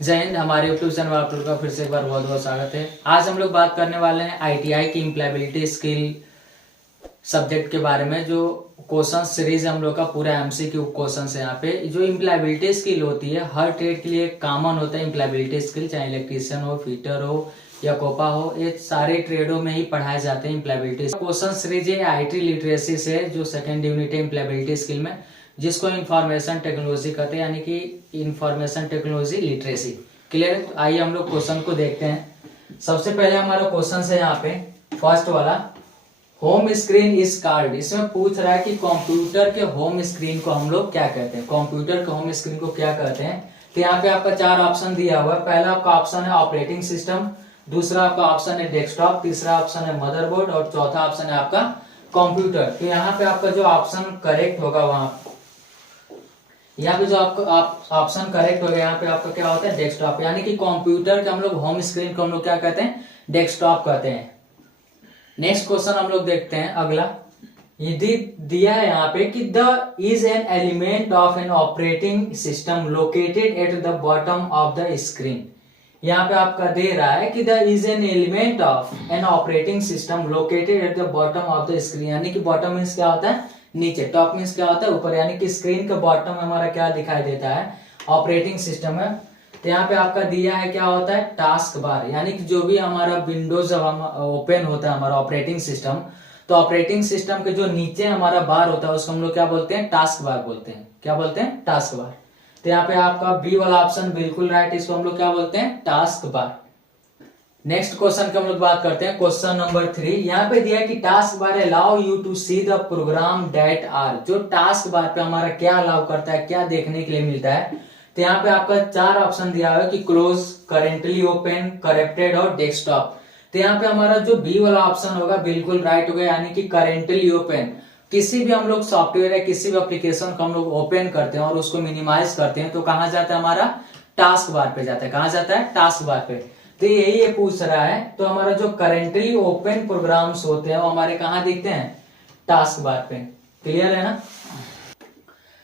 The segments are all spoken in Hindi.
जय हिंद। हमारे यूट्यूब चैनल पर आप लोग का फिर से एक बार बहुत बहुत स्वागत है। आज हम लोग बात करने वाले हैं आईटीआई की इम्प्लॉयबिलिटी स्किल सब्जेक्ट के बारे में। जो क्वेश्चन सीरीज हम लोग का पूरा एमसीक्यू क्वेश्चन है। यहाँ पे जो इम्प्लॉयबिलिटी स्किल होती है हर ट्रेड के लिए कॉमन होता है। इम्प्लॉयबिलिटी स्किल चाहे इलेक्ट्रीशियन हो, फिटर हो या कोपा हो, ये सारे ट्रेडों में ही पढ़ाए जाते हैं। इम्प्लॉयबिलिटी क्वेश्चन सीरीज है आईटी लिटरेसी से, जो सेकेंड यूनिट है इम्प्लॉयबिलिटी स्किल में, जिसको इंफॉर्मेशन टेक्नोलॉजी कहते हैं, यानी कि इंफॉर्मेशन टेक्नोलॉजी लिटरेसी। क्लियर है? तो आइए हम लोग क्वेश्चन को देखते हैं। सबसे पहले हमारा क्वेश्चन है यहाँ पे फर्स्ट वाला, होम स्क्रीन इज कॉल्ड। इसमें पूछ रहा है कि कंप्यूटर के होम स्क्रीन को हम लोग क्या कहते हैं। कंप्यूटर के होम स्क्रीन को क्या कहते हैं? तो यहाँ पे आपका चार ऑप्शन दिया हुआ है। पहला आपका ऑप्शन है ऑपरेटिंग सिस्टम, दूसरा आपका ऑप्शन है डेस्कटॉप, तीसरा ऑप्शन है मदरबोर्ड और चौथा ऑप्शन है आपका कंप्यूटर। तो यहाँ पे आपका जो ऑप्शन करेक्ट होगा वहां, यहाँ पे जो आपका ऑप्शन करेक्ट हो गया, यहाँ पे आपका क्या होता है डेस्कटॉप, यानी कि कंप्यूटर के हम लोग होम स्क्रीन को हम लोग क्या कहते हैं, डेस्कटॉप कहते हैं। नेक्स्ट क्वेश्चन हम लोग देखते हैं अगला। ये दिया है यहाँ पे कि the is an element of an operating system located at the bottom of the screen. यहाँ पे आपका दे रहा है कि the is an element of an operating system located at the bottom of the screen, यानी कि बॉटम मीन्स क्या होता है नीचे, टॉप मीन्स क्या होता है ऊपर, यानी कि स्क्रीन के बॉटम में हमारा क्या दिखाई देता है, ऑपरेटिंग सिस्टम है। तो यहाँ पे आपका दिया है क्या होता है टास्क बार, यानी कि जो भी हमारा विंडोज जब हम ओपन होता है हमारा ऑपरेटिंग सिस्टम, तो ऑपरेटिंग सिस्टम के जो नीचे हमारा बार होता है उसको हम लोग क्या बोलते हैं, टास्क बार बोलते हैं। क्या बोलते हैं? Task bar. तो यहाँ पे आपका बी वाला ऑप्शन बिल्कुल राइट, इसको हम लोग क्या बोलते हैं, टास्क बार। नेक्स्ट क्वेश्चन की हम लोग बात करते हैं, क्वेश्चन नंबर 3। यहाँ पे दिया है कि task bar allow you to see the program that are. जो टास्क बार पे हमारा क्या अलाउ करता है, क्या देखने के लिए मिलता है। तो यहाँ पे आपका चार ऑप्शन दिया हुआ है कि क्लोज, करेंटली ओपन, करेक्टेड और डेस्कटॉप। तो यहाँ पे हमारा जो बी वाला ऑप्शन होगा बिल्कुल राइट होगा, यानी कि करेंटली ओपन। किसी भी हम लोग सॉफ्टवेयर या किसी भी एप्लीकेशन को हम लोग ओपन करते हैं और उसको मिनिमाइज करते हैं तो कहाँ जाता है, हमारा टास्क बार पे जाता है। कहाँ जाता है? टास्क बार पे। तो यही ये पूछ रहा है, तो हमारा जो करेंटली ओपन प्रोग्राम्स होते हैं वो हमारे कहाँ दिखते हैं, टास्क बार पे। क्लियर है ना?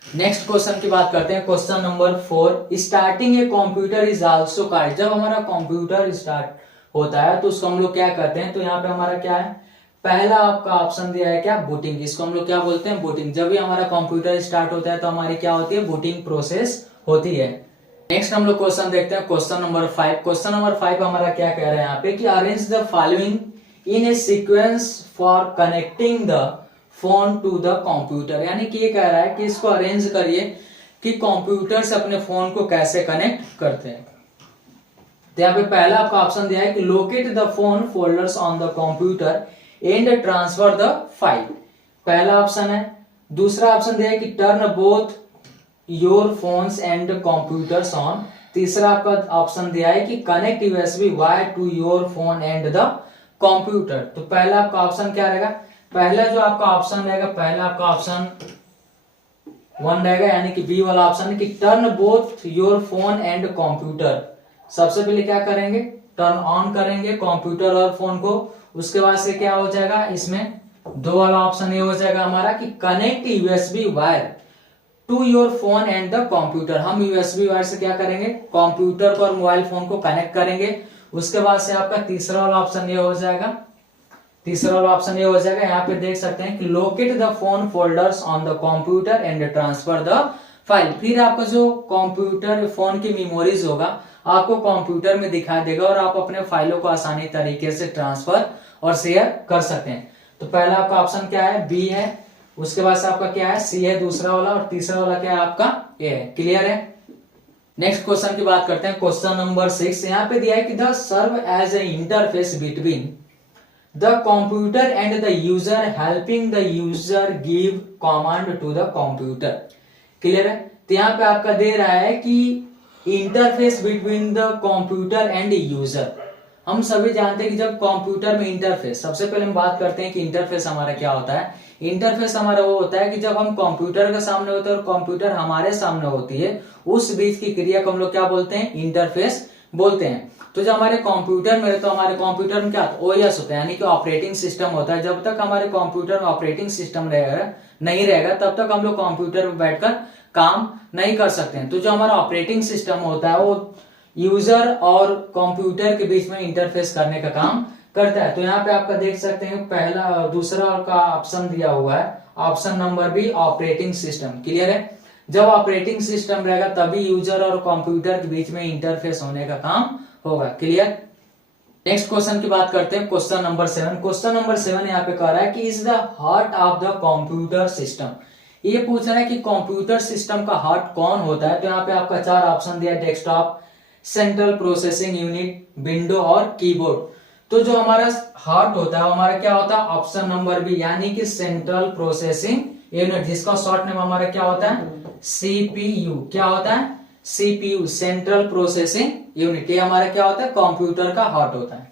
नेक्स्ट क्वेश्चन की बात करते हैं, question number 4। Starting a computer is also called. जब हमारा कंप्यूटर स्टार्ट होता है तो उसको हम लोग क्या कहते हैं। तो यहाँ पे हमारा क्या है, पहला आपका ऑप्शन दिया है क्या, बूटिंग। इसको हम लोग क्या बोलते हैं, बूटिंग। जब भी हमारा कंप्यूटर स्टार्ट होता है तो हमारी क्या होती है, बूटिंग प्रोसेस होती है। नेक्स्ट हम लोग क्वेश्चन देखते हैं, क्वेश्चन नंबर 5। क्वेश्चन नंबर 5 हमारा क्या कह रहा है यहाँ पे कि arrange the following in a sequence for connecting the phone to the computer. यानी कि ये कह रहा है कि इसको अरेंज करिए कि कंप्यूटर से अपने फोन को कैसे कनेक्ट करते हैं। तो यहाँ पे पहला आपका ऑप्शन दिया है कि locate the phone folders on the computer and transfer the file. पहला ऑप्शन है। दूसरा ऑप्शन दिया है कि turn both your phones and computers on. तीसरा आपका ऑप्शन दिया है कि connect USB wire to your phone and the computer. तो पहला आपका ऑप्शन क्या रहेगा, पहला जो आपका ऑप्शन रहेगा, पहला आपका ऑप्शन 1 रहेगा, यानी कि बी वाला ऑप्शन है कि turn both your phone and computer. सबसे पहले क्या करेंगे, टर्न ऑन करेंगे कंप्यूटर और फोन को। उसके बाद से क्या हो जाएगा, इसमें 2 वाला ऑप्शन ये हो जाएगा हमारा कि connect USB wire to your phone and the computer. हम यूएसबी वायर से क्या करेंगे, कंप्यूटर को और मोबाइल फोन को कनेक्ट करेंगे। उसके बाद से आपका तीसरा वाला ऑप्शन ये हो जाएगा, तीसरा वाला ऑप्शन ये हो जाएगा, यहाँ पे देख सकते हैं कि locate the phone folders on the computer and transfer the file. फिर आपका जो कंप्यूटर फोन की मेमोरीज होगा आपको कंप्यूटर में दिखाई देगा और आप अपने फाइलों को आसानी तरीके से ट्रांसफर और शेयर कर सकते हैं। तो पहला आपका ऑप्शन क्या है, बी है। उसके बाद से आपका क्या है, सी है दूसरा वाला, और तीसरा वाला क्या है आपका, ए है। क्लियर है? नेक्स्ट क्वेश्चन की बात करते हैं, क्वेश्चन नंबर 6। यहाँ पे दिया है कि the serve as a interface between the computer and the user helping the user give command to the computer. Clear है? तो यहाँ पे आपका दे रहा है कि interface between the computer and user. हम सभी जानते हैं कि जब कंप्यूटर में इंटरफेस, सबसे पहले हम बात करते हैं कि इंटरफेस हमारा क्या होता है। इंटरफेस हमारा वो होता है कि जब हम कंप्यूटर के सामने होते हैं और कंप्यूटर हमारे सामने होती है, उस बीच की क्रिया को हम लोग क्या बोलते हैं, इंटरफेस बोलते हैं। तो जब हमारे कंप्यूटर में, तो हमारे कंप्यूटर में क्या ओएस होता है, यानी कि ऑपरेटिंग सिस्टम होता है। जब तक हमारे कंप्यूटर में ऑपरेटिंग सिस्टम रहेगा नहीं रहेगा तब तक हम लोग कंप्यूटर में बैठकर काम नहीं कर सकते हैं। तो जो हमारा ऑपरेटिंग सिस्टम होता है वो यूजर और कंप्यूटर के बीच में इंटरफेस करने का काम करता है। तो यहाँ पे आपका देख सकते हैं पहला दूसरा का ऑप्शन दिया हुआ है, option number B operating system. Clear है, जब ऑपरेटिंग सिस्टम रहेगा तभी यूजर और कंप्यूटर के बीच में इंटरफेस होने का काम होगा। क्लियर। नेक्स्ट क्वेश्चन की बात करते हैं, क्वेश्चन नंबर 7। क्वेश्चन नंबर 7 यहाँ पे कह रहा है कि is the heart of the computer system. ये पूछ रहा है कि कंप्यूटर सिस्टम का हार्ट कौन होता है। तो यहाँ पे आपका 4 ऑप्शन दिया, desktop, central processing unit, window और कीबोर्ड। तो जो हमारा हार्ट होता है हमारा क्या होता है, ऑप्शन नंबर बी यानी कि सेंट्रल प्रोसेसिंग यूनिट, जिसका शॉर्ट नेम हमारा क्या होता है, सीपीयू। क्या होता है, सीपीयू, सेंट्रल प्रोसेसिंग यूनिट। ये हमारा क्या होता है, कंप्यूटर का हार्ट होता है।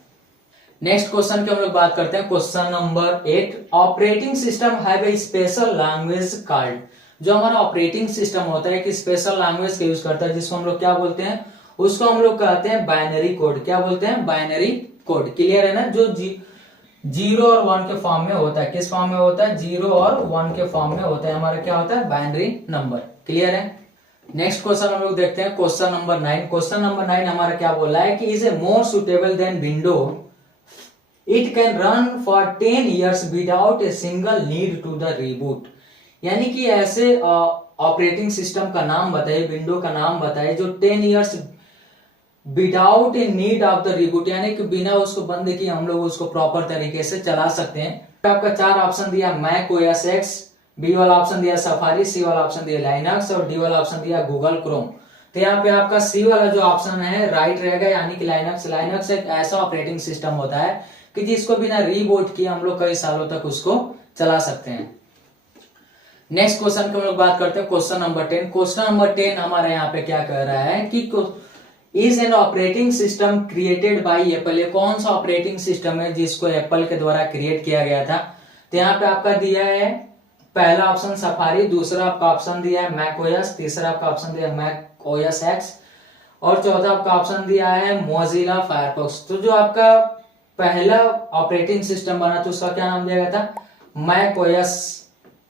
नेक्स्ट क्वेश्चन की हम लोग बात करते हैं, question number 8। Operating system have a special language called. जो हमारा ऑपरेटिंग सिस्टम होता है एक स्पेशल लैंग्वेज का यूज करता है, जिसको हम लोग क्या बोलते हैं, उसको हम लोग कहते हैं बाइनरी कोड। क्या बोलते हैं, बाइनरी कोड। क्लियर है ना, जो 0 और 1 के फॉर्म में होता है। किस फॉर्म में होता है, 0 और 1 के फॉर्म में होता है। हमारा क्या होता है, बाइनरी नंबर। क्लियर है। नेक्स्ट क्वेश्चन हम लोग देखते हैं, क्वेश्चन नंबर 9। क्वेश्चन नंबर 9 हमारा क्या बोला है कि is a more suitable than window, it can run for 10 years without a single need to the reboot. यानी कि ऐसे ऑपरेटिंग सिस्टम का नाम बताइए, विंडो का नाम बताइए जो 10 years without a need of the reboot, यानी कि बिना उसको बंद किए हम लोग उसको प्रॉपर तरीके से चला सकते हैं। आपका 4 ऑप्शन दिया, मैक ओएस एक्स, बी वाला ऑप्शन दिया सफारी, सी वाला ऑप्शन दिया लाइनक्स और डी वाला ऑप्शन दिया गूगल क्रोम। तो यहाँ पे आपका सी वाला जो ऑप्शन है राइट रहेगा, यानी कि लाइनक्स। लाइनक्स एक ऐसा ऑपरेटिंग सिस्टम होता है कि जिसको बिना रीबूट किए हम लोग कई सालों तक उसको चला सकते हैं। नेक्स्ट क्वेश्चन की हम लोग बात करते हैं, क्वेश्चन नंबर 10। क्वेश्चन नंबर 10 हमारे यहाँ पे क्या कह रहा है कि is an operating system created by Apple. ये कौन सा ऑपरेटिंग सिस्टम है जिसको एप्पल के द्वारा क्रिएट किया गया था। तो यहाँ पे आपका दिया है पहला ऑप्शन सफारी, दूसरा आपका ऑप्शन दिया है मैक ओएस, तीसरा आपका ऑप्शन दिया है मैक ओएस एक्स और चौथा आपका ऑप्शन दिया है मोजिला फायरफॉक्स। तो जो आपका पहला ऑपरेटिंग सिस्टम बना तो उसका क्या नाम दिया गया था, Mac OS.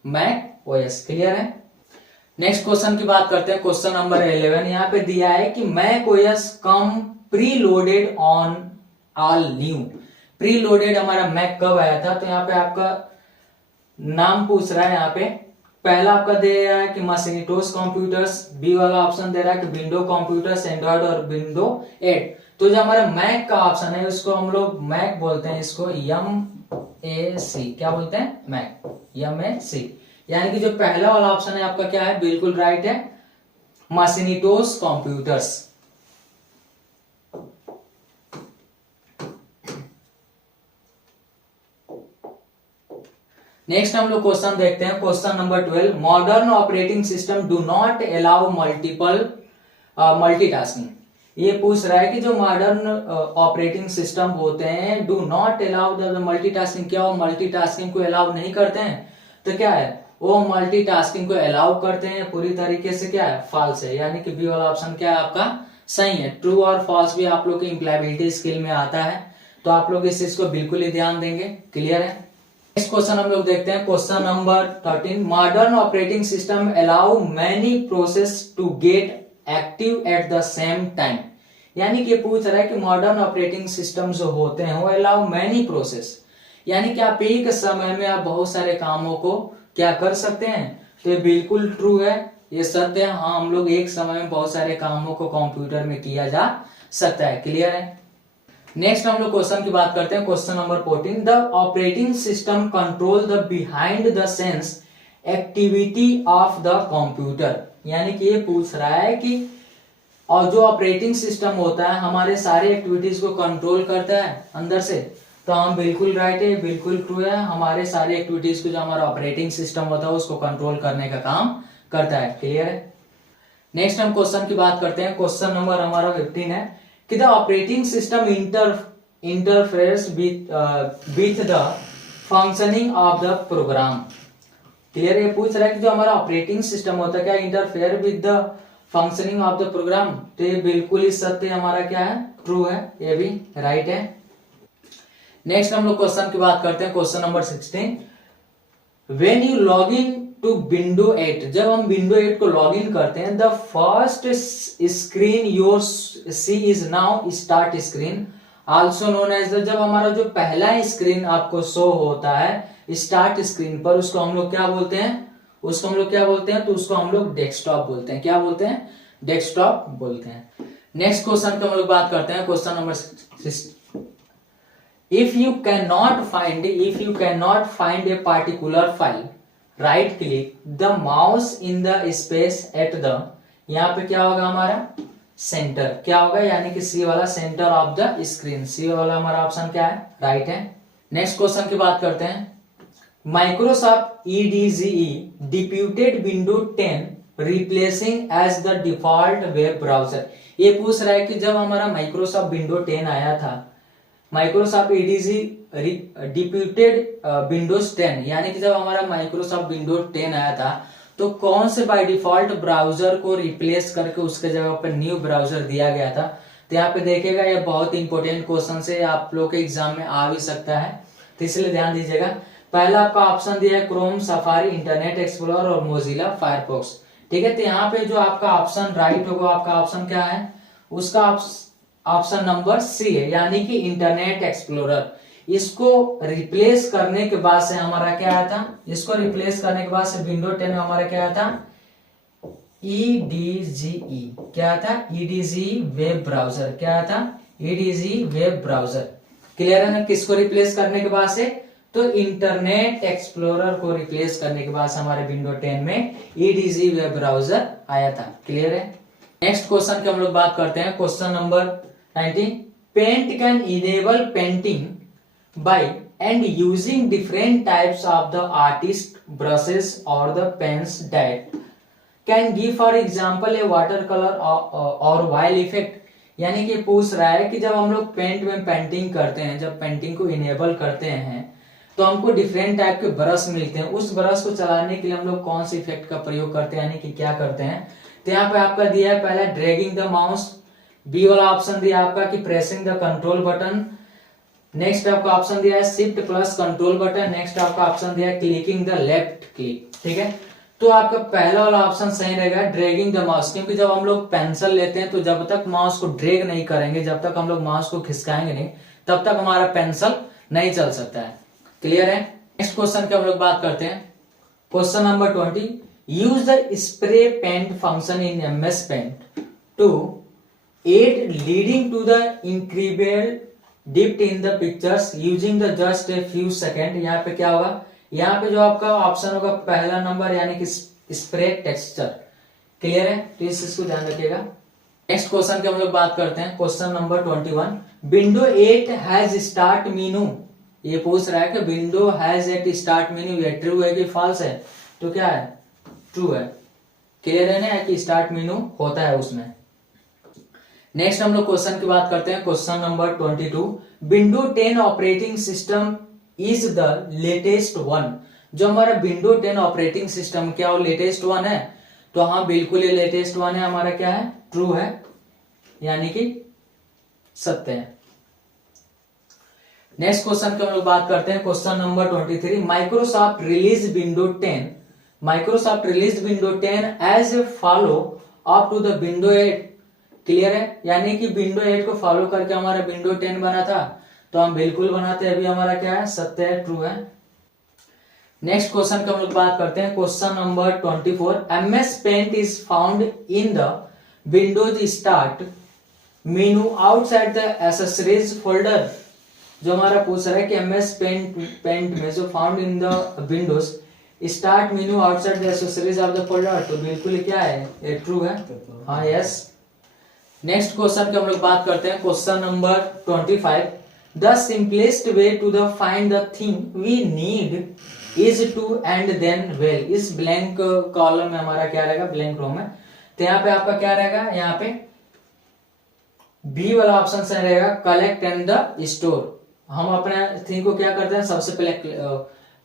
Mac OS. Clear है। नेक्स्ट क्वेश्चन की बात करते हैं, क्वेश्चन नंबर 11। यहाँ पे दिया है कि Mac OS come preloaded on all new. Preloaded हमारा मैक कब आया था। तो यहाँ पे आपका नाम पूछ रहा है, यहाँ पे पहला आपका दे रहा है कि मैकिन्टोश कंप्यूटर्स, बी वाला ऑप्शन दे रहा है कि विंडो कंप्यूटर्स, एंड्रॉइड और विंडो 8। तो जो हमारा मैक का ऑप्शन है उसको हम लोग मैक बोलते हैं, इसको MAC। क्या बोलते हैं, मैक, MAC। यानी कि जो पहला वाला ऑप्शन है आपका क्या है, बिल्कुल राइट है, मैकिन्टोश कंप्यूटर्स। नेक्स्ट हम लोग क्वेश्चन देखते हैं, question number 12। Modern operating system do not allow multitasking. ये पूछ रहा है कि जो मॉडर्न ऑपरेटिंग सिस्टम होते हैं do not allow the multitasking, क्या वो मल्टीटास्किंग को अलाउ नहीं करते हैं। तो क्या है, वो मल्टीटास्किंग को अलाउ करते हैं पूरी तरीके से। क्या है, फॉल्स है, यानी कि बी वाला ऑप्शन क्या है आपका सही है। ट्रू और फॉल्स भी आप लोग की इंप्लीमेंटेबिलिटी स्किल में आता है, तो आप लोग इस चीज को बिल्कुल ही ध्यान देंगे। क्लियर है। नेक्स्ट क्वेश्चन हम लोग देखते हैं, question number 13। Modern operating system allow many process to get active at the same time. यानी कि पूछ रहा है कि मॉडर्न ऑपरेटिंग सिस्टम जो होते हैं वो अलाउ मैनी प्रोसेस, यानी कि आप एक समय में आप बहुत सारे कामों को क्या कर सकते हैं। तो ये बिल्कुल ट्रू है, ये सत्य है। हाँ, हम लोग एक समय में बहुत सारे कामों को कंप्यूटर में किया जा सकता है। क्लियर है। नेक्स्ट हम लोग क्वेश्चन की बात करते हैं, question number 14। The operating system control the behind the sense activity of the computer. यानी कि ये पूछ रहा है कि और जो ऑपरेटिंग सिस्टम होता है हमारे सारे एक्टिविटीज को कंट्रोल करता है अंदर से। तो हम बिल्कुल राइट है, बिल्कुल ट्रू है, हमारे सारे एक्टिविटीज को जो हमारा ऑपरेटिंग सिस्टम होता है उसको कंट्रोल करने का काम करता है। क्लियर है। नेक्स्ट हम क्वेश्चन की बात करते हैं, क्वेश्चन नंबर हमारा 15 है कि the operating system interferes with the functioning of the program. Clear, ये पूछ रहा है कि जो हमारा ऑपरेटिंग सिस्टम होता है क्या interfere with the functioning of the program. तो ये बिल्कुल ही सत्य हमारा क्या है, ट्रू है, ये भी राइट है। नेक्स्ट हम लोग क्वेश्चन की बात करते हैं, question number 16। When you log in to window 8, जब हम विंडो 8 को लॉग इन करते हैं, the first screen your see is now start screen, also known as the, जब हमारा जो पहला स्क्रीन आपको शो होता है स्टार्ट स्क्रीन पर, उसको हम लोग क्या बोलते हैं, उसको हम लोग क्या बोलते हैं, तो उसको हम लोग डेस्कटॉप बोलते हैं। क्या बोलते हैं? डेस्कटॉप बोलते हैं। नेक्स्ट क्वेश्चन की हम लोग बात करते हैं, question number 6। If you cannot find a particular file, right click the mouse in the space at the, यहाँ पे क्या होगा हमारा सेंटर, क्या होगा, यानी कि सी वाला सेंटर ऑफ द स्क्रीन, सी वाला हमारा ऑप्शन क्या है, राइट है। नेक्स्ट क्वेश्चन की बात करते हैं, Microsoft EDGE deputed window 10 replacing as the default web browser. ये पूछ रहा है कि जब हमारा माइक्रोसॉफ्ट विंडो 10 आया था, माइक्रोसॉफ्ट EDGE डिप्यूटेड विंडोज 10, यानी कि जब हमारा माइक्रोसॉफ्ट विंडो 10 आया था तो कौन से बाय डिफॉल्ट ब्राउजर को रिप्लेस करके उसके जगह पर न्यू ब्राउजर दिया गया था। तो यहाँ पे देखेगा, ये बहुत इंपॉर्टेंट क्वेश्चन से आप लोग के एग्जाम में आ भी सकता है, तो इसलिए ध्यान दीजिएगा। पहला आपका ऑप्शन दिया है क्रोम, सफारी, इंटरनेट एक्सप्लोरर और मोजिला फायरफॉक्स। ठीक है, तो यहाँ पे जो आपका ऑप्शन राइट होगा, आपका ऑप्शन क्या है, उसका ऑप्शन नंबर सी है, यानी कि इंटरनेट एक्सप्लोरर। इसको रिप्लेस करने के बाद से हमारा क्या आया था, इसको रिप्लेस करने के बाद से विंडो 10 में हमारा क्या आया था, EDGE, क्या था, EDGE वेब ब्राउजर, क्या था, EDGE वेब ब्राउजर। क्लियर है ना, किसको रिप्लेस करने के बाद से, तो इंटरनेट एक्सप्लोरर को रिप्लेस करने के बाद से हमारे विंडो 10 में EDGE वेब ब्राउजर आया था। क्लियर है। नेक्स्ट क्वेश्चन की हम लोग बात करते हैं, question number 19। Paint can enable painting by and using different types of the artist brushes or the pens that can give for example a watercolor or oil effect। यानी कि पूछ रहा है कि जब हम लोग पेंट में पेंटिंग करते हैं, जब पेंटिंग को इनेबल करते हैं तो हमको डिफरेंट टाइप के ब्रश मिलते हैं, उस ब्रश को चलाने के लिए हम लोग कौन से इफेक्ट का प्रयोग करते हैं, यानी कि क्या करते हैं। तो यहाँ पे आपका दिया है पहला ड्रैगिंग द माउस, बी वाला ऑप्शन दिया आपका कि pressing the control button, next आपका ऑप्शन दिया है shift plus control button, next आपका ऑप्शन दिया है क्लिकिंग द लेफ्ट क्लिक। ठीक है, तो आपका पहला वाला ऑप्शन सही रहेगा, ड्रैगिंग द माउस, क्योंकि जब हम लोग पेंसिल लेते हैं तो जब तक माउस को ड्रैग नहीं करेंगे, जब तक हम लोग माउस को खिसकाएंगे नहीं, तब तक हमारा पेंसिल नहीं चल सकता है। क्लियर है। नेक्स्ट क्वेश्चन की हम लोग बात करते हैं, question number 20। Use the spray paint function in MS Paint to add leading to the incredible depth in the pictures using the just a few second. यहाँ पे क्या होगा, यहाँ पे जो आपका ऑप्शन होगा पहला नंबर, यानी कि स्प्रे टेक्सचर। क्लियर है, तो इस चीज को ध्यान रखिएगा। नेक्स्ट क्वेश्चन की हम लोग बात करते हैं, question number 21। Window 8 has start menu. ये पूछ रहा है कि window has at start menu, ये ट्रू है कि फॉल्स है, तो क्या है, ट्रू है। क्लियर है ना कि स्टार्ट मेनू होता है उसमें। नेक्स्ट हम लोग क्वेश्चन की बात करते हैं, question number 22। Window 10 operating system is the latest one. जो हमारा विंडो 10 ऑपरेटिंग सिस्टम क्या वो लेटेस्ट वन है, तो हाँ बिल्कुल ये लेटेस्ट वन है, हमारा क्या है, ट्रू है, यानी कि सत्य है। नेक्स्ट क्वेश्चन की हम लोग बात करते हैं, question number 23। Microsoft release window 10, Microsoft release window 10 as a follow up to the window 8। Clear है, यानी कि विंडो 8 को फॉलो करके हमारा विंडो 10 बना था, तो हम बिल्कुल बनाते हैं, अभी हमारा क्या है, सत्य है, ट्रू है। नेक्स्ट क्वेश्चन की हम लोग बात करते हैं, question number 24। MS Paint is found in the Windows start menu outside the accessories folder. जो हमारा पूछ रहा है कि MS Paint में जो found in the Windows start menu outside the accessories of the folder, तो बिल्कुल क्या है, ये ट्रू है, हाँ यस। नेक्स्ट क्वेश्चन की हम लोग बात करते हैं, question number 25। The simplest way to the find the thing we need is to and then well. इस ब्लैंक कॉलम में हमारा क्या रहेगा, ब्लैंक रो में, तो यहाँ पे आपका क्या रहेगा, यहाँ पे बी वाला ऑप्शन सही रहेगा, कलेक्ट एंड द स्टोर। हम अपने थिंग को क्या करते हैं, सबसे पहले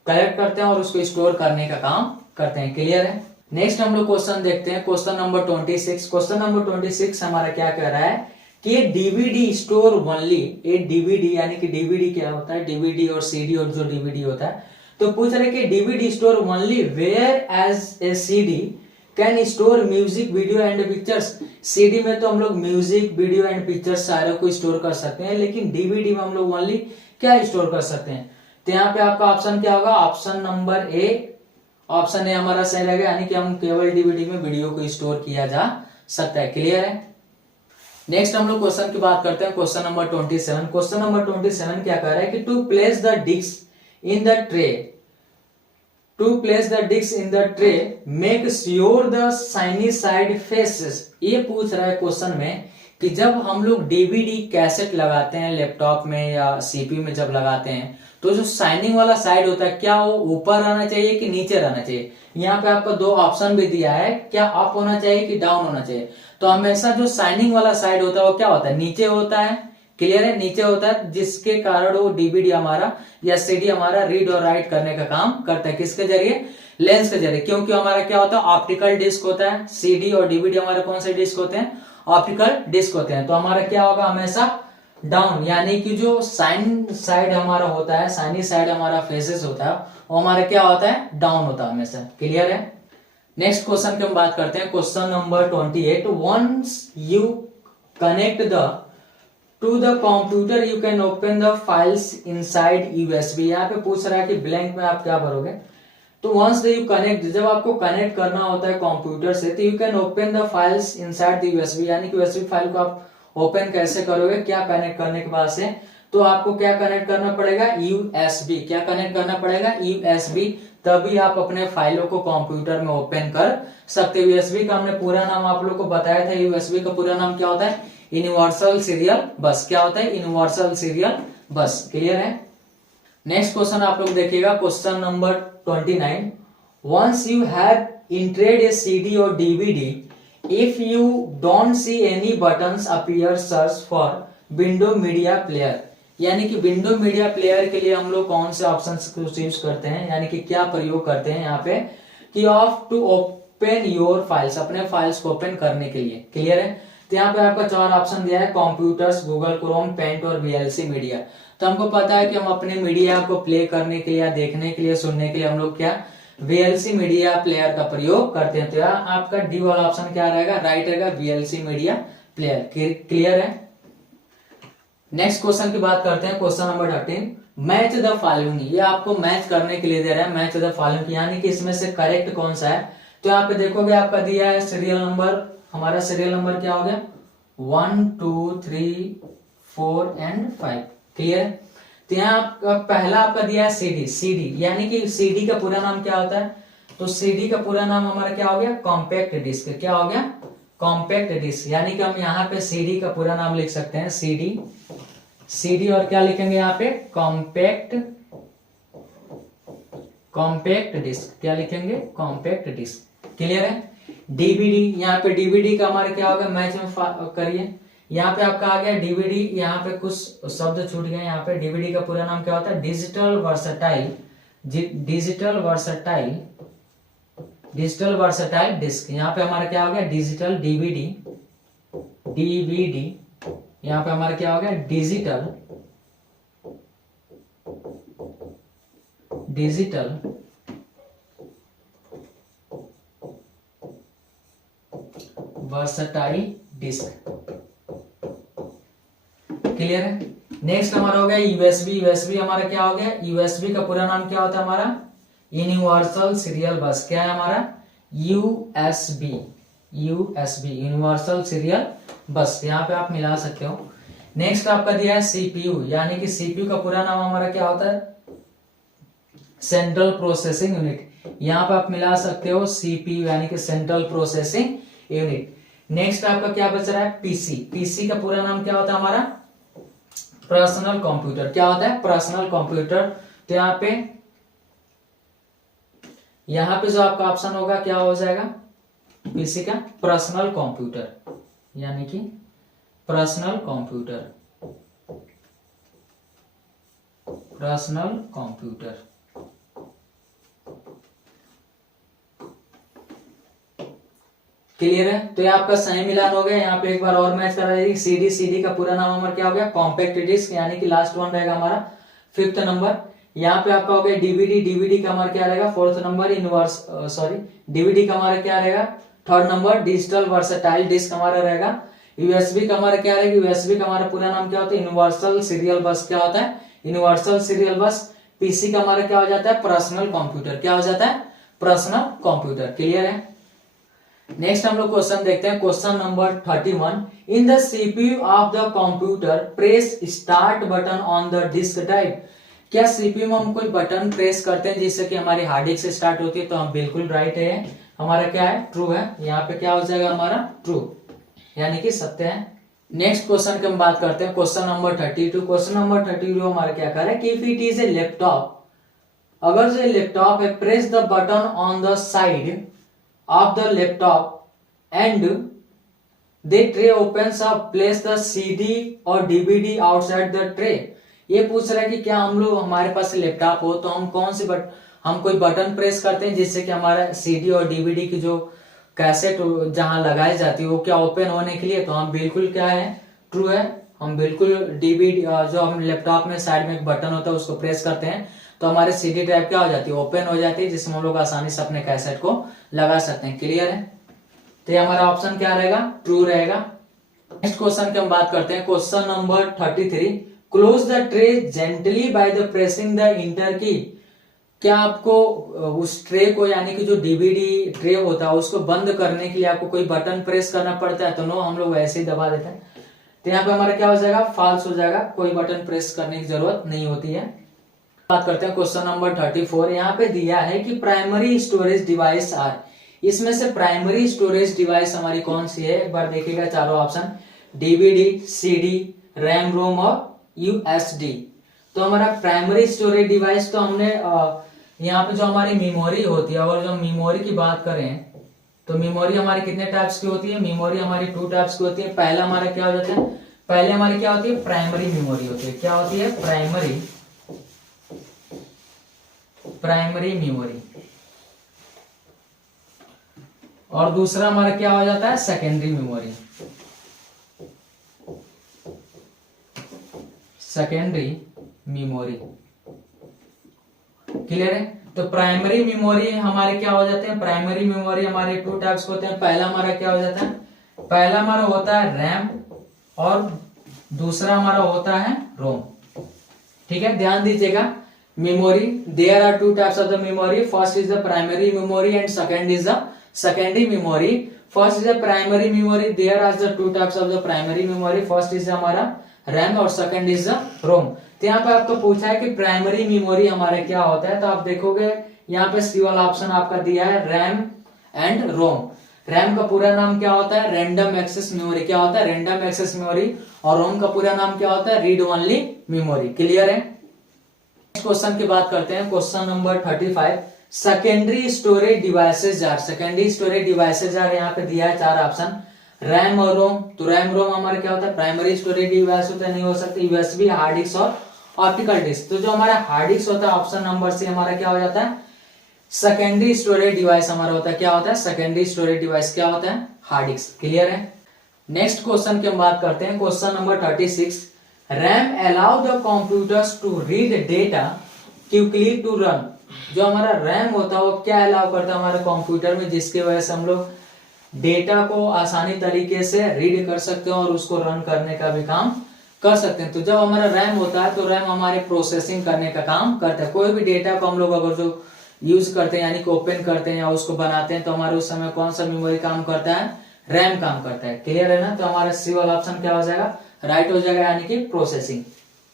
कलेक्ट करते हैं और उसको स्टोर करने का काम करते हैं। क्लियर है। नेक्स्ट हम लोग क्वेश्चन देखते हैं, क्वेश्चन नंबर 26। क्वेश्चन नंबर 26 हमारा क्या कह रहा है कि DVD स्टोर ओनली, ये DVD यानी कि DVD क्या होता है, DVD और CD और जो DVD होता है, तो पूछ रहे कि DVD store only where as a CD can store music video and pictures. CD में तो हम लोग म्यूजिक वीडियो एंड पिक्चर्स सारे को स्टोर कर सकते हैं, लेकिन डीवीडी में हम लोग ओनली क्या स्टोर कर सकते हैं। तो यहाँ पे आपका ऑप्शन क्या होगा, option number A, option A हमारा सही रहेगा, यानी कि हम केवल डीवीडी में वीडियो को स्टोर किया जा सकता है। क्लियर है। नेक्स्ट हम लोग क्वेश्चन की बात करते हैं, क्वेश्चन नंबर 27। क्वेश्चन नंबर 27 क्या कह रहा है कि to place the disc in the tray, to place the disc in the tray make sure the shiny side faces. ये पूछ रहा है क्वेश्चन में कि जब हम लोग डीवीडी कैसेट लगाते हैं लैपटॉप में या सीपीयू में जब लगाते हैं, तो जो शाइनिंग वाला साइड होता है क्या वो ऊपर रहना चाहिए कि नीचे रहना चाहिए। यहाँ पे आपको दो ऑप्शन भी दिया है, क्या अप होना चाहिए कि डाउन होना चाहिए। तो हमेशा जो शाइनिंग वाला साइड होता है वो क्या होता है, नीचे होता है। क्लियर है, नीचे होता है, जिसके कारण वो डीवीडी हमारा या सीडी हमारा रीड और राइट करने का काम करता है। किसके जरिए, लेंस के जरिए, क्योंकि हमारा क्या होता है ऑप्टिकल डिस्क होता है। सीडी और डीवीडी हमारे कौन से डिस्क होते हैं, ऑप्टिकल डिस्क होते हैं। तो हमारा क्या होगा हमेशा डाउन, यानी कि जो साइन साइड हमारा होता है, साइनी साइड हमारा फेसेस होता है, वो हमारा क्या होता है, डाउन होता है हमेशा। क्लियर है। नेक्स्ट क्वेश्चन की हम बात करते हैं, question number 28। Once you connect the to the computer you can open the files inside USB. यहाँ पे पूछ रहा है कि ब्लैंक में आप क्या भरोगे। तो वंस यू कनेक्ट, जब आपको कनेक्ट करना होता है कंप्यूटर से, तो you can open the files inside the USB, यानी कि यूएसबी फाइल को आप ओपन कैसे करोगे, क्या कनेक्ट करने के बाद से, तो आपको क्या कनेक्ट करना पड़ेगा, यूएसबी। क्या कनेक्ट करना पड़ेगा, यूएसबी, तभी आप अपने फाइलों को कंप्यूटर में ओपन कर सकते हो। यूएसबी का हमने पूरा नाम आप लोग को बताया था, यूएसबी का पूरा नाम क्या होता है, यूनिवर्सल सीरियल बस। क्या होता है, यूनिवर्सल सीरियल बस। क्लियर है। नेक्स्ट क्वेश्चन आप लोग देखिएगा, question number 29। Once you have entered a CD और DVD, if you don't see any buttons appear, search for window media player। यानी कि विंडो मीडिया प्लेयर के लिए हम लोग कौन से ऑप्शन को यूज करते हैं, यानी कि क्या प्रयोग करते हैं यहाँ पे, कि off to open your files, अपने फाइल्स को ओपन करने के लिए। क्लियर है। तो यहाँ पे आपका चार ऑप्शन दिया है, कंप्यूटर्स, गूगल क्रोम, पेंट और वीएलसी मीडिया। तो हमको पता है कि हम अपने मीडिया को प्ले करने के लिए या देखने के लिए, सुनने के लिए हम लोग क्या वीएलसी मीडिया प्लेयर का प्रयोग करते हैं। तो यहाँ आपका डी वाला ऑप्शन क्या रहेगा, राइट रहेगा, वीएलसी मीडिया प्लेयर। क्लियर है। नेक्स्ट क्वेश्चन की बात करते हैं, question number 13। Match the following, ये आपको मैच करने के लिए दे रहा है, मैच द फॉलोइंग, यानी कि इसमें से करेक्ट कौन सा है। तो यहाँ पे देखोगे आपका दिया है सीरियल नंबर, हमारा सीरियल नंबर क्या हो गया, 1 2 3 4 एंड 5। क्लियर। तो यहाँ पहला आपका दिया है सीडी, सीडी यानी कि सीडी का पूरा नाम क्या होता है, तो सीडी का पूरा नाम हमारा क्या हो गया, कॉम्पैक्ट डिस्क। क्या हो गया, कॉम्पैक्ट डिस्क, यानी कि हम यहाँ पे सीडी का पूरा नाम लिख सकते हैं, सीडी, सीडी और क्या लिखेंगे यहाँ पे, कॉम्पैक्ट, कॉम्पैक्ट डिस्क। क्या लिखेंगे, कॉम्पैक्ट डिस्क। क्लियर है। डीवीडी, यहाँ पे डीवीडी का हमारा क्या होगा, मैच में करिए। यहाँ पे आपका आ गया डीवीडी, यहाँ पे कुछ शब्द छूट गए। यहाँ पे डीवीडी का पूरा नाम क्या होता है, digital versatile, digital versatile, digital versatile disc. यहाँ पे हमारा क्या हो गया, डिजिटल डीवीडी, डीवीडी। यहाँ पे हमारा क्या हो गया, digital, digital versatile disc. Clear है। नेक्स्ट हमारा हो गया यूएसबी, यूएसबी हमारा क्या हो गया, यूएसबी का पूरा नाम क्या होता है हमारा, यूनिवर्सल सीरियल बस। क्या है हमारा, यूएसबी, यूएसबी यूनिवर्सल सीरियल बस। यहाँ पे आप मिला सकते हो। नेक्स्ट आपका दिया है सीपीयू, यानी कि सीपीयू का पूरा नाम हमारा क्या होता है, सेंट्रल प्रोसेसिंग यूनिट। यहाँ पे आप मिला सकते हो सीपीयू, यानी कि सेंट्रल प्रोसेसिंग यूनिट। नेक्स्ट आपका क्या बच रहा है, पीसी, पीसी का पूरा नाम क्या होता है हमारा, पर्सनल कंप्यूटर। क्या होता है, पर्सनल कंप्यूटर। तो यहाँ पे जो आपका ऑप्शन होगा क्या हो जाएगा, पीसी का पर्सनल कंप्यूटर, यानी कि personal computer, personal computer. Clear है। तो ये आपका सही मिलान हो गया। यहाँ पे एक बार और मैच करा जाएगी, सीडी, सीडी का पूरा नाम हमारा क्या हो गया, कॉम्पैक्ट डिस्क, यानी कि लास्ट वन रहेगा हमारा 5th नंबर। यहाँ पे आपका हो गया डीवीडी, डीवीडी का हमारा क्या रहेगा फोर्थ नंबर, डीवीडी का हमारा क्या रहेगा third number, digital versatile disc हमारा रहेगा। यूएसबी का हमारा क्या रहेगा, यूएसबी का हमारा पूरा नाम क्या होता है, यूनिवर्सल सीरियल बस। क्या होता है, यूनिवर्सल सीरियल बस। पीसी का हमारा क्या हो जाता है, पर्सनल कंप्यूटर। क्या हो जाता है, पर्सनल कंप्यूटर। क्लियर है। नेक्स्ट हम लोग क्वेश्चन देखते हैं, question number 31। In the CPU of the computer press start button on the disk drive. क्या सीपीयू में हम कोई बटन प्रेस करते हैं जिससे कि हमारी हार्ड डिस्क स्टार्ट होती है, तो हम बिल्कुल राइट है, हमारा क्या है ट्रू है। यहाँ पे क्या हो जाएगा हमारा ट्रू, यानी कि सत्य है। नेक्स्ट क्वेश्चन की हम बात करते हैं, क्वेश्चन नंबर 32। क्वेश्चन नंबर 32 हमारा क्या कह रहा है कि if it is a laptop, अगर जो लैपटॉप है, press the button on the side of the laptop and the tray opens up, place the CD और डीवीडी आउटसाइड द ट्रे। ये पूछ रहा है कि क्या हम लोग, हमारे पास लैपटॉप हो तो हम कौन से हम कोई बटन प्रेस करते हैं जिससे कि हमारा सीडी और डीवीडी की जो कैसेट जहां लगाई जाती है वो क्या ओपन होने के लिए, तो हम बिल्कुल क्या है ट्रू है। हम बिल्कुल डीवीडी जो हम लैपटॉप में साइड में एक बटन होता है उसको प्रेस करते हैं तो हमारे सीडी ड्राइव क्या हो जाती है, ओपन हो जाती है, जिसमें हम लोग आसानी से अपने कैसेट को लगा सकते हैं। क्लियर है। तो ये हमारा ऑप्शन क्या रहेगा, ट्रू रहेगा। नेक्स्ट क्वेश्चन की हम बात करते हैं, question number 33। Close the tray gently by the pressing the inter की। क्या आपको उस ट्रे को, यानी कि जो डीवीडी ट्रे होता है उसको बंद करने के लिए आपको कोई बटन प्रेस करना पड़ता है, तो नो, हम लोग ऐसे ही दबा देते हैं। तो यहाँ पे हमारा क्या हो जाएगा, फॉल्स हो जाएगा, कोई बटन प्रेस करने की जरूरत नहीं होती है। बात करते हैं क्वेश्चन नंबर 34। यहाँ पे दिया है कि प्राइमरी स्टोरेज डिवाइस आर, इसमें से प्राइमरी स्टोरेज डिवाइस हमारी कौन सी है, एक बार देखिएगा चारों option, DVD, CD, RAM ROM और यूएसडी। तो हमारा प्राइमरी स्टोरेज डिवाइस, तो हमने यहाँ पे जो हमारी मेमोरी होती है, अगर जो मेमोरी की बात करें तो मेमोरी हमारी कितने टाइप्स की होती है, मेमोरी हमारी 2 टाइप्स की होती है। पहला हमारा क्या हो जाता है, पहले हमारी क्या होती है, प्राइमरी मेमोरी होती है। क्या होती है, प्राइमरी मेमोरी। और दूसरा हमारा क्या हो जाता है, secondary memory. Secondary memory. Clear है। तो प्राइमरी मेमोरी हमारे क्या हो जाते हैं, प्राइमरी मेमोरी हमारे 2 टाइप्स होते हैं। पहला हमारा क्या हो जाता है, पहला हमारा होता है रैम और दूसरा हमारा होता है रोम। ठीक है, ध्यान दीजिएगा। Memory, there are 2 types of the memory, first is the primary memory and second is the secondary memory. First is the primary memory, there are the 2 types of the primary memory, first is हमारा रैम और सेकंड इज द रोम। तो यहाँ पे आपको पूछा है कि प्राइमरी मेमोरी हमारे क्या होता है, तो आप देखोगे यहाँ पे सी वाला ऑप्शन आपका दिया है रैम एंड रोम। रैम का पूरा नाम क्या होता है, रैंडम एक्सेस मेमोरी। क्या होता है, रैंडम एक्सेस मेमोरी। और रोम का पूरा नाम क्या होता है, रीड ओनली मेमोरी। क्लियर है। नेक्स्ट क्वेश्चन की बात करते हैं, question number 35। Secondary storage devices are, secondary storage devices are, यहाँ पे दिया है 4 ऑप्शन, रैम और रोम। तो रैम रोम हमारा क्या होता है, प्राइमरी स्टोरेज डिवाइस होता है, नहीं हो सकता। यूएसबी, हार्ड डिस्क और ऑप्टिकल डिस्क। तो जो हमारा हार्ड डिस्क होता है, ऑप्शन नंबर सी हमारा क्या हो जाता है, सेकेंडरी स्टोरेज डिवाइस हमारा होता है। क्या होता है, सेकेंडरी स्टोरेज डिवाइस क्या होता है, हार्ड डिस्क। क्लियर है। नेक्स्ट क्वेश्चन की हम बात करते हैं, question number 36। RAM allow the computers to read data quickly to run. जो हमारा रैम होता है वो क्या अलाउ करता है हमारे कंप्यूटर में, जिसकी वजह से हम लोग डेटा को आसानी तरीके से रीड कर सकते हैं और उसको रन करने का भी काम कर सकते हैं। तो जब हमारा रैम होता है तो रैम हमारे प्रोसेसिंग करने का काम करता है। कोई भी डेटा को हम लोग अगर जो यूज करते हैं, यानी कि ओपन करते हैं या उसको बनाते हैं, तो हमारे उस समय कौन सा मेमोरी काम करता है, रैम काम करता है। क्लियर है ना। तो हमारा सी वाला ऑप्शन क्या हो जाएगा, राइट हो जाएगा, यानी कि प्रोसेसिंग।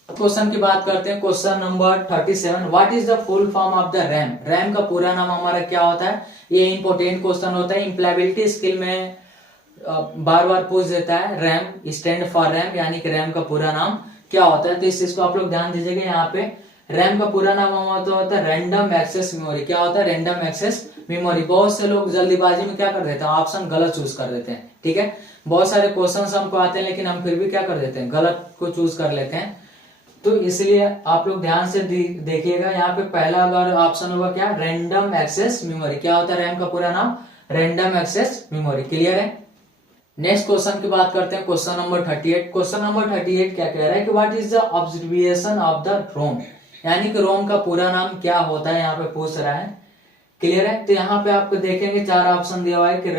क्वेश्चन की बात करते हैं, question number 37। What is the full form of the RAM. RAM का पूरा नाम हमारा क्या होता है, ये इंपोर्टेंट क्वेश्चन होता है, इम्प्लॉयबिलिटी स्किल में बार बार पूछ देता है। रैम स्टैंड फॉर रैम, यानी कि रैम का पूरा नाम क्या होता है। तो इस चीज को आप लोग ध्यान दीजिएगा। यहाँ पे रैम का पूरा नाम होता है रैंडम एक्सेस मेमोरी। क्या होता है, रैंडम एक्सेस मेमोरी। बहुत से लोग जल्दीबाजी में क्या कर देते हैं, ऑप्शन गलत चूज कर देते हैं। ठीक है, बहुत सारे क्वेश्चन हमको आते हैं लेकिन हम फिर भी क्या कर देते हैं, गलत को चूज कर लेते हैं। तो इसलिए आप लोग ध्यान से देखिएगा। यहाँ पे पहला अगर ऑप्शन होगा क्या, रैंडम एक्सेस मेमोरी। क्या होता है रैम का पूरा नाम, रैंडम एक्सेस मेमोरी। क्लियर है। नेक्स्ट क्वेश्चन की बात करते हैं, क्वेश्चन नंबर 38। क्वेश्चन नंबर 38 क्या कह रहा है कि what is the observation of the ROM. यानी कि रोम का पूरा नाम क्या होता है यहाँ पे पूछ रहा है। क्लियर है। तो यहाँ पे आपको देखेंगे 4 ऑप्शन दिया हुआ है कि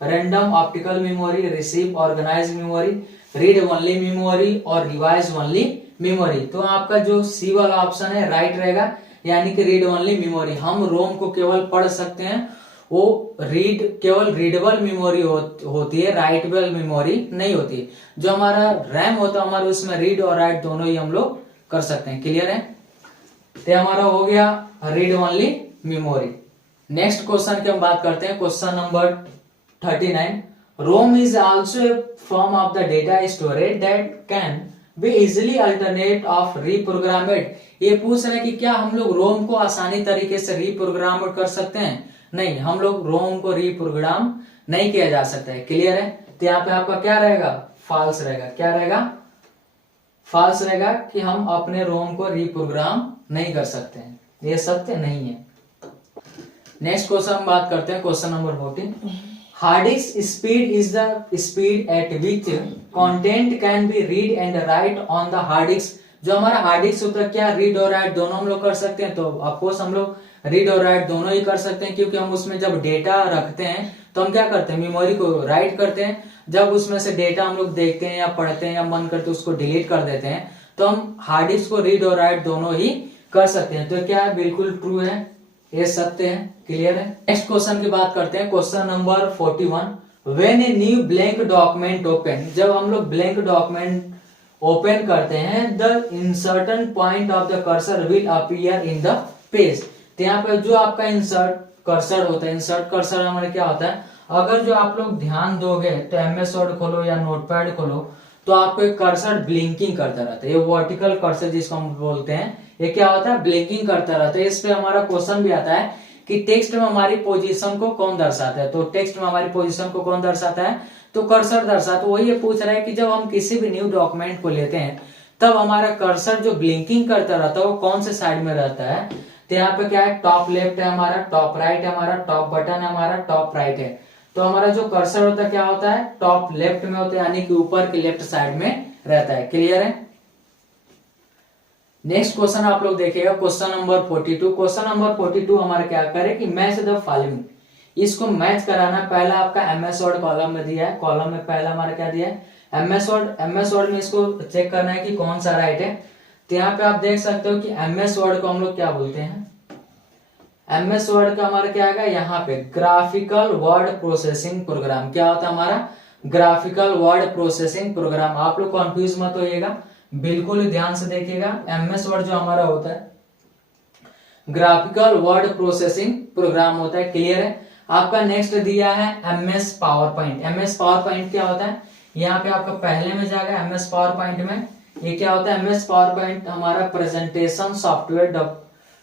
random optical memory, receive organise memory, read only memory और रिवाइज ओनली मेमोरी। तो आपका जो सी वाला ऑप्शन है राइट रहेगा, यानी कि रीड ओनली मेमोरी। हम रोम को केवल पढ़ सकते हैं, वो केवल रीडेबल मेमोरी होती है, राइटेबल मेमोरी नहीं होती। जो हमारा रैम होता है हमारे उसमें रीड और राइट दोनों ही हम लोग कर सकते हैं। क्लियर है। तो हमारा हो गया read only memory. Next question की हम बात करते हैं, question number 39। ROM is also a form of the data storage that can be easily alternate of reprogrammed. ये पूछ रहे हैं कि क्या हम लोग रोम को आसानी तरीके से रीप्रोग्राम कर सकते हैं? नहीं, हम लोग रोम को रीप्रोग्राम नहीं किया जा सकता है। क्लियर है। तो यहाँ पे आपका क्या रहेगा? फॉल्स रहेगा। क्या रहेगा? फॉल्स रहेगा कि हम अपने रोम को रीप्रोग्राम नहीं कर सकते हैं, ये सत्य नहीं है। नेक्स्ट क्वेश्चन हम बात करते हैं, question number 14। Hard disk speed is the speed at which content can be read and right on the hard disk. जो हमारा हार्ड डिस्क होता है, क्या रीड और राइट दोनों हम लोग कर सकते हैं? तो ऑफकोर्स हम लोग रीड और राइट दोनों ही कर सकते हैं, क्योंकि हम उसमें जब डेटा रखते हैं तो हम क्या करते हैं? मेमोरी को राइट करते हैं। जब उसमें से डेटा हम लोग देखते हैं या पढ़ते हैं या मन करते उसको डिलीट कर देते हैं, तो हम हार्ड डिस्क को रीड और राइट दोनों ही कर सकते हैं। तो क्या है? बिल्कुल ट्रू है, ये सत्य है। क्लियर है। नेक्स्ट क्वेश्चन की बात करते हैं, question number 41। When a new blank document open, जब हम लोग ब्लैंक डॉक्यूमेंट ओपन करते हैं, the insertion point of the cursor will appear in the page. तो यहाँ पे जो आपका इंसर्ट कर्सर होता है, इंसर्ट कर्सर हमारे क्या होता है? अगर जो आप लोग ध्यान दोगे तो एमएस वर्ड खोलो या नोटपैड खोलो तो आपको एक कर्सर ब्लिंकिंग करता रहता है। ये वर्टिकल कर्सर जिसको हम बोलते हैं, ये क्या होता है? ब्लिंकिंग करता रहता है। इस पे हमारा क्वेश्चन भी आता है कि टेक्स्ट में हमारी पोजीशन को कौन दर्शाता है। तो टेक्स्ट में हमारी पोजीशन को कौन दर्शाता है? तो कर्सर दर्शाता है। तो वही ये पूछ रहा है कि जब हम किसी भी न्यू डॉक्यूमेंट को लेते हैं तब हमारा कर्सर जो ब्लिंकिंग करता रहता है वो कौन से साइड में रहता है? तो यहाँ पे क्या है? टॉप लेफ्ट है हमारा, टॉप राइट है हमारा, टॉप बटन है हमारा, टॉप राइट है। तो हमारा जो कर्सर होता है क्या होता है? टॉप लेफ्ट में होता है, यानी कि ऊपर के लेफ्ट साइड में रहता है। क्लियर है। नेक्स्ट क्वेश्चन आप लोग देखिएगा, क्वेश्चन नंबर 42। क्वेश्चन नंबर 42 हमारा क्या करे कि मैच द फॉलोइंग। इसको मैच कराना, पहला आपका एमएस वर्ड कॉलम में दिया है, कॉलम में पहला हमारा क्या दिया है? एमएस वर्ड में इसको चेक करना है कि कौन सा राइट है। तो यहाँ पे आप देख सकते हो कि एमएस वर्ड को हम लोग क्या बोलते हैं? एमएस वर्ड का हमारा क्या आएगा? यहाँ पे ग्राफिकल वर्ड प्रोसेसिंग प्रोग्राम। क्या होता है हमारा? Graphical word processing program. आप लोग कंफ्यूज मत होइएगा, बिल्कुल ध्यान से देखिएगा। एमएस वर्ड जो हमारा होता है ग्राफिकल वर्ड प्रोसेसिंग प्रोग्राम होता है। क्लियर है। आपका नेक्स्ट दिया है MS power point. MS power point क्या होता है? यहाँ पे आपका पहले में जाएगा एमएस पावर पॉइंट में। ये क्या होता है? एमएस पावर पॉइंट हमारा प्रेजेंटेशन सॉफ्टवेयर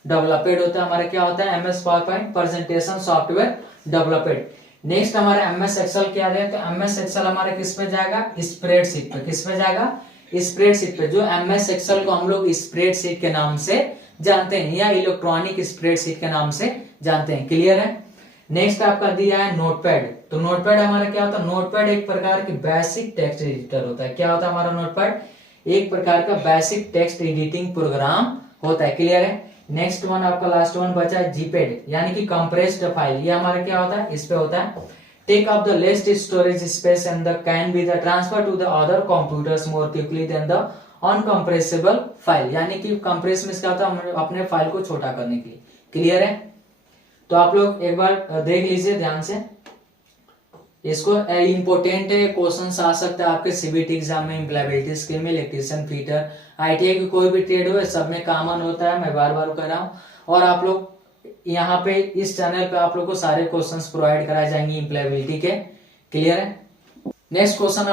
डेवलपमेंट होता है। हमारा क्या होता है? MS power point presentation software development. Next हमारा एमएस एक्सेल क्या है? तो एमएस एक्सेल हमारा किस पे जाएगा? स्प्रेडशीट पे। किस पे जाएगा? स्प्रेडशीट पे। जो एमएस एक्सेल को हम लोग स्प्रेडशीट के नाम से जानते हैं या इलेक्ट्रॉनिक स्प्रेडशीट के नाम से जानते हैं। क्लियर है। नेक्स्ट आपका दिया है नोटपैड। तो नोटपैड हमारा क्या होता है? नोटपैड एक प्रकार की बेसिक टेक्स्ट एडिटर होता है। क्या होता है हमारा नोटपैड? एक प्रकार का बेसिक टेक्स्ट एडिटिंग प्रोग्राम होता है। क्लियर है। नेक्स्ट वन आपका लास्ट वन बचा है जीपेड, यानी कि कंप्रेस्ड फाइल। ये हमारा क्या होता है? इस पे होता है take up the least storage space and the can be the transfer to the other computers more quickly than the uncompressible file. यानी कि कंप्रेस में क्या होता है? अपने फाइल को छोटा करने के लिए। क्लियर है। तो आप लोग एक बार देख लीजिए ध्यान से, इसको इम्पोर्टेंट है, क्वेश्चन आ सकता है आपके सीबीटी एग्जाम में, इम्प्लॉयबिलिटी स्किल में, इलेक्ट्रीशियन, फिटर, आईटीआई की कोई भी ट्रेड हो, सब में कॉमन होता है। मैं बार बार कह रहा हूँ। और आप लोग यहाँ पे इस चैनल पे आप लोग को सारे क्वेश्चंस प्रोवाइड कराए जाएंगे इम्प्लॉयबिलिटी के। क्लियर है। नेक्स्ट क्वेश्चन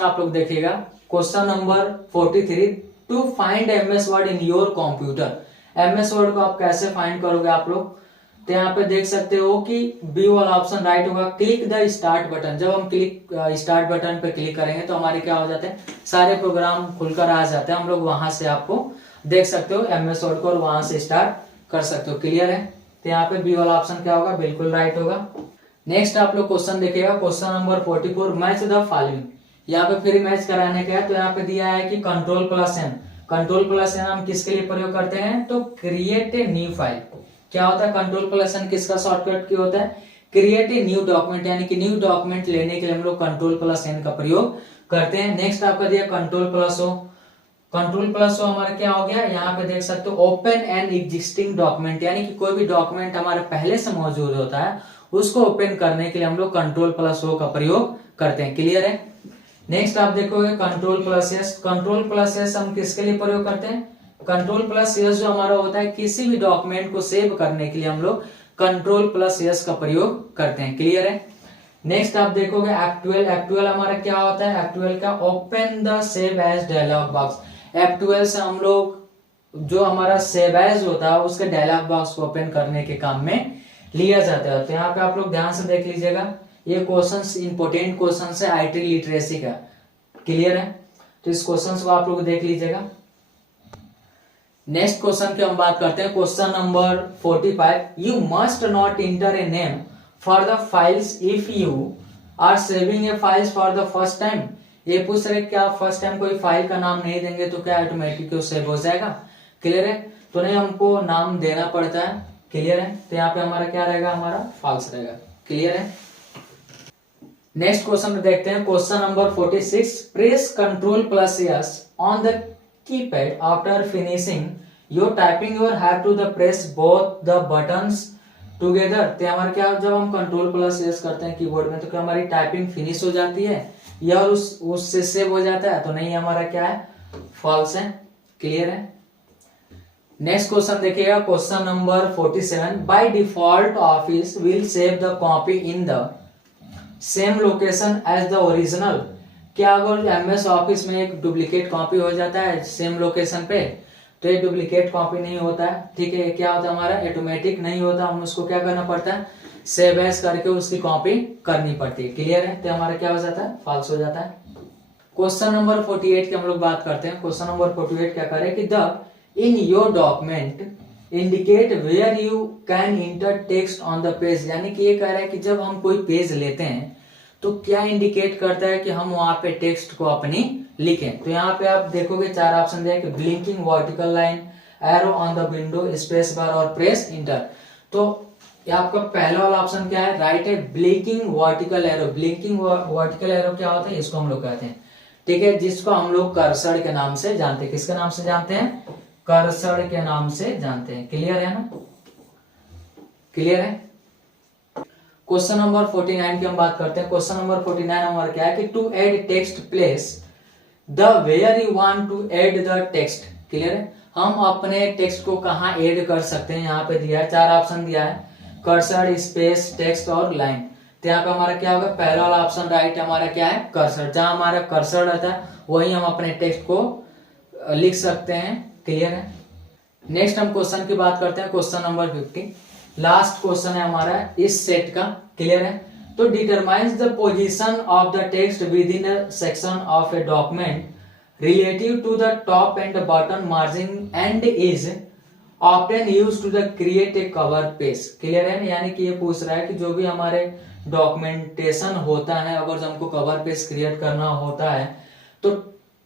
आप लोग देखिएगा, question number 43। To find MS Word in your computer. MS Word को आप कैसे फाइंड करोगे आप लोग? तो यहाँ पे देख सकते हो कि बी वाला ऑप्शन राइट होगा। Click the start button. जब हम स्टार्ट बटन पे क्लिक करेंगे तो हमारे क्या हो जाते हैं? सारे प्रोग्राम खुलकर आ जाते हैं। हम लोग वहां से आपको देख सकते हो एमएस वर्ड को और वहां से स्टार्ट कर सकते हो। क्लियर है। तो यहाँ पे बी वाला ऑप्शन क्या होगा? बिल्कुल राइट होगा। नेक्स्ट आप लोग क्वेश्चन देखिएगा, question number 44। Match the following. यहाँ पे फिर मैच कराने का है। तो यहाँ पे दिया है कि कंट्रोल+N। कंट्रोल प्लस एन हम किसके लिए प्रयोग करते हैं, तो क्रिएट ए न्यू फाइल। क्या होता है कंट्रोल प्लस एन, किसका शॉर्टकट की होता है, क्रिएट ए न्यू डॉक्यूमेंट, यानी कि न्यू डॉक्यूमेंट लेने के लिए हम लोग कंट्रोल प्लस एन का प्रयोग करते हैं। नेक्स्ट आपका दिया control plus O. Control plus O हमारा क्या हो गया, यहाँ पे देख सकते हो ओपन एन एग्जिस्टिंग डॉक्यूमेंट, यानी कि कोई भी डॉक्यूमेंट हमारे पहले से मौजूद होता है उसको ओपन करने के लिए हम लोग कंट्रोल प्लस ओ का प्रयोग करते हैं। क्लियर है। नेक्स्ट आप देखोगे control plus S. Control plus S हम किसके लिए प्रयोग करते हैं, कंट्रोल प्लस एस जो हमारा होता है किसी भी डॉक्यूमेंट को सेव करने के लिए हम लोग कंट्रोल प्लस एस का प्रयोग करते हैं। क्लियर है। नेक्स्ट आप देखोगे F12। F12 हमारा क्या होता है, F12 का open the save as dialog box. F12 से हम लोग जो हमारा सेव एज होता है उसके डायलॉग बॉक्स को ओपन करने के काम में लिया जाता है। तो यहाँ पे आप लोग ध्यान से देख लीजिएगा, ये क्वेश्चंस इंपोर्टेंट क्वेश्चंस है आईटी लिटरेसी का। क्लियर है। तो इस क्वेश्चंस को आप लोग देख लीजिएगा। नेक्स्ट क्वेश्चन की हम बात करते हैं, question number 45। You must not enter a name for the files if you are saving a files for the first time. ये पूछ रहे क्या फर्स्ट टाइम कोई फाइल का नाम नहीं देंगे तो क्या ऑटोमेटिक सेव हो जाएगा। क्लियर है। तो नहीं, हमको नाम देना पड़ता है। क्लियर है। तो यहाँ पे हमारा क्या रहेगा, हमारा फॉल्स रहेगा। क्लियर है। नेक्स्ट क्वेश्चन देखते हैं, question number 46। Press control plus S on the keypad after finishing your typing your have to the press both the buttons together. तो हमारा क्या, जब हम कंट्रोल प्लस एस करते हैं कीबोर्ड में तो क्या हमारी टाइपिंग फिनिश हो जाती है या उससे सेव हो जाता है, तो नहीं, हमारा क्या है, फॉल्स है। क्लियर है। नेक्स्ट क्वेश्चन देखिएगा, question number 47। By default Office will save the copy in the same location as the original. क्या अगर एमएस ऑफिस में एक डुप्लीकेट कॉपी हो जाता है सेम लोकेशन पे, तो ये डुप्लीकेट कॉपी नहीं होता है। ठीक है। क्या होता है, हमारा ऑटोमेटिक नहीं होता, हम उसको क्या करना पड़ता है, सेव एज करके उसकी कॉपी करनी पड़ती है। क्लियर है। तो हमारा क्या हो जाता है, फॉल्स हो जाता है। क्वेश्चन नंबर 48 की हम लोग बात करते हैं। क्वेश्चन नंबर 48 क्या करे कि the in your document indicate where you can enter text on the page. यानी कि ये कह रहा है कि जब हम कोई पेज लेते हैं तो क्या इंडिकेट करता है कि हम वहां पे टेक्स्ट को अपनी लिखें। तो यहाँ पे आप देखोगे 4 ऑप्शन दिया कि blinking vertical line, arrow on the window, space bar और प्रेस इंटर। तो आपका पहला वाला ऑप्शन क्या है, राइट है, blinking vertical arrow. Blinking vertical arrow क्या होता है, इसको हम लोग कहते हैं। ठीक है। जिसको हम लोग कर्सर के नाम से जानते हैं। किसके नाम से जानते हैं, कर्सर के नाम से जानते हैं। क्लियर है ना। क्लियर है। क्वेश्चन नंबर 49 की हम बात करते हैं। क्वेश्चन नंबर 49 हमारा क्या है कि to add text place the where you want to add the text. Clear है। हम अपने टेक्स्ट को कहाँ ऐड कर सकते हैं, यहाँ पे दिया है 4 ऑप्शन दिया है, कर्सर, स्पेस, टेक्स्ट और लाइन। तो यहाँ पे हमारा क्या होगा, पहला वाला ऑप्शन राइट हमारा क्या है, कर्सर। जहां हमारा कर्सर रहता है वही हम अपने टेक्स्ट को लिख सकते हैं। क्लियर है। नेक्स्ट हम क्वेश्चन की बात करते हैं, क्वेश्चन नंबर 50। लास्ट क्वेश्चन है हमारा इस सेट का। क्लियर है। तो determines the position of the text within a section of a document relative to the top and bottom margin and is often used to the create a cover page. Clear है। यानी कि ये पूछ रहा है कि जो भी हमारे डॉक्यूमेंटेशन होता है, अगर हमको कवर पेज क्रिएट करना होता है तो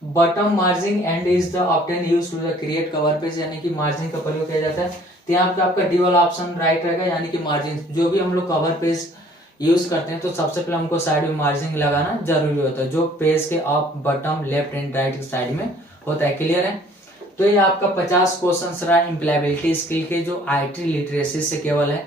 bottom margin and is the often used to the create cover page, यानी कि मार्जिन का प्रयोग किया जाता है। तो यहाँ पे आपका डी वाला ऑप्शन राइट रहेगा, यानी कि मार्जिन। जो भी हम लोग कवर पेज यूज करते हैं तो सबसे पहले हमको साइड में मार्जिन लगाना जरूरी होता है, जो पेज के up, bottom, left and right side में होता है। क्लियर है। तो ये आपका 50 क्वेश्चन रहा इम्प्लॉयबिलिटी स्किल के, जो आईटी लिटरेसी से केवल है।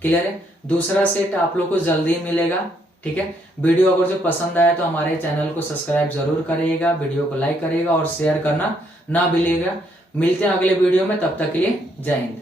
क्लियर है। दूसरा सेट आप लोग को जल्दी मिलेगा। ठीक है। वीडियो अगर जो पसंद आया तो हमारे चैनल को सब्सक्राइब जरूर करिएगा, वीडियो को लाइक करिएगा और शेयर करना ना भूलिएगा। मिलते हैं अगले वीडियो में, तब तक के लिए जय हिंद।